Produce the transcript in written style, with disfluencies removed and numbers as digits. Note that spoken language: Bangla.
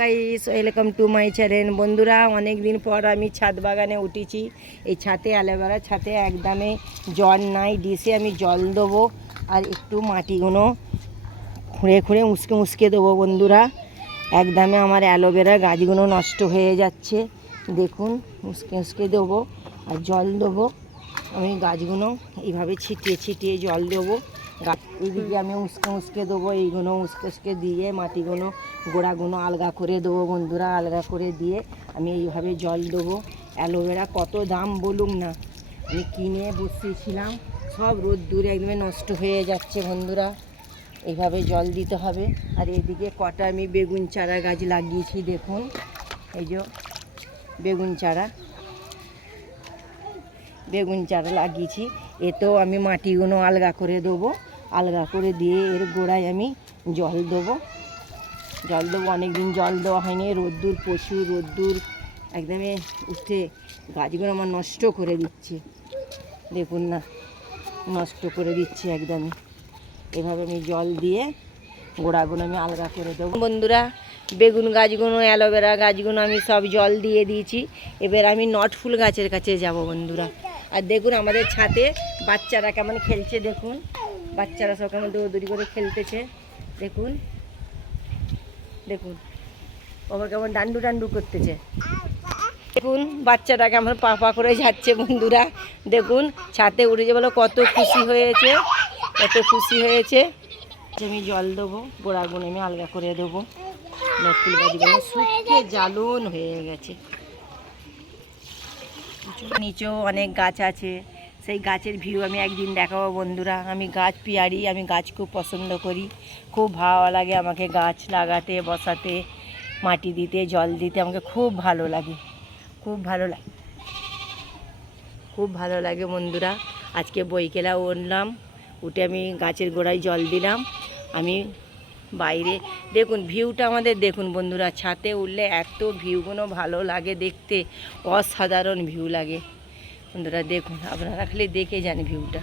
Guys, welcome to my channel. বন্ধুরা, অনেক দিন পর আমি ছাদ বাগানে উঠেছি। এই ছাদে অ্যালোভেরা ছাদে একদমে জল নাই, ডিশে আমি জল দেবো আর একটু মাটিগুলো খুঁড়ে খুঁড়ে উস্কে উস্কে দেবো। বন্ধুরা, একদমে আমার অ্যালোভেরা গাছগুলো নষ্ট হয়ে যাচ্ছে। দেখুন, উস্কে উস্কে দেবো আর জল দেবো। আমি গাছগুলো এইভাবে ছিটিয়ে ছিটিয়ে জল দেবো। এইদিকে আমি উস্কে উস্কে দেবো, এইগুলো উস্কে উস্কে দিয়ে মাটিগুলো গোড়াগুলো আলগা করে দেবো। বন্ধুরা, আলগা করে দিয়ে আমি এইভাবে জল দেবো। অ্যালোভেরা কত দাম বলুন না, আমি কিনে বসিয়েছিলাম, সব রোদ্দুরে একদমই নষ্ট হয়ে যাচ্ছে। বন্ধুরা, এইভাবে জল দিতে হবে। আর এদিকে কটা আমি বেগুন চারা গাছ লাগিয়েছি। দেখুন, এই যে বেগুন চারা লাগিয়েছি। এতেও আমি মাটিগুলো আলগা করে দেবো। আলগা করে দিয়ে এর গোড়ায় আমি জল দেবো। অনেক দিন জল দেওয়া হয়নি, রোদ্দুর প্রচুর রোদ্দুর একদমই উঠে গাছগুলো আমার নষ্ট করে দিচ্ছে। দেখুন না, নষ্ট করে দিচ্ছে একদমই। এভাবে আমি জল দিয়ে গোড়াগুলো আমি আলগা করে দেবো। বন্ধুরা, বেগুন গাছগুলো অ্যালোভেরা গাছগুলো আমি সব জল দিয়ে দিয়েছি। এবার আমি নটফুল গাছের কাছে যাব। বন্ধুরা, আর দেখুন আমাদের ছাদে বাচ্চারা কেমন খেলছে। দেখুন, বাচ্চারা সব কেমন দৌড়দৌড়ি করে খেলতেছে। দেখুন দেখুন বাবা কেমন ডান্ডু ডান্ডু করতেছে। দেখুন বাচ্চাটা কেমন পা করে যাচ্ছে। বন্ধুরা, দেখুন ছাদে উঠেছে বলে কত খুশি হয়েছে, আমি জল দেবো, গোড়াগুলো আমি আলগা করে দেবো। নটফুল গাছগুলো শুকিয়ে জ্বালন হয়ে গেছে। নিচেও অনেক গাছ আছে, সেই গাছের ভিউ আমি একদিন দেখাবো। বন্ধুরা, আমি গাছ পিয়ারি, আমি গাছ খুব পছন্দ করি, খুব ভালো লাগে আমাকে গাছ লাগাতে, বসাতে, মাটি দিতে, জল দিতে আমাকে খুব ভালো লাগে। বন্ধুরা, আজকে বইকেলা উঠলাম, উঠে আমি গাছের গোড়ায় জল দিলাম। আমি বাইরে দেখুন ভিউটা আমাদের দেখুন। বন্ধুরা, ছাদে উঠলে এত ভিউগুলো ভালো লাগে দেখতে, অসাধারণ ভিউ লাগে। বন্ধুরা দেখুন, আপনারা খালি দেখে যান ভিউটা।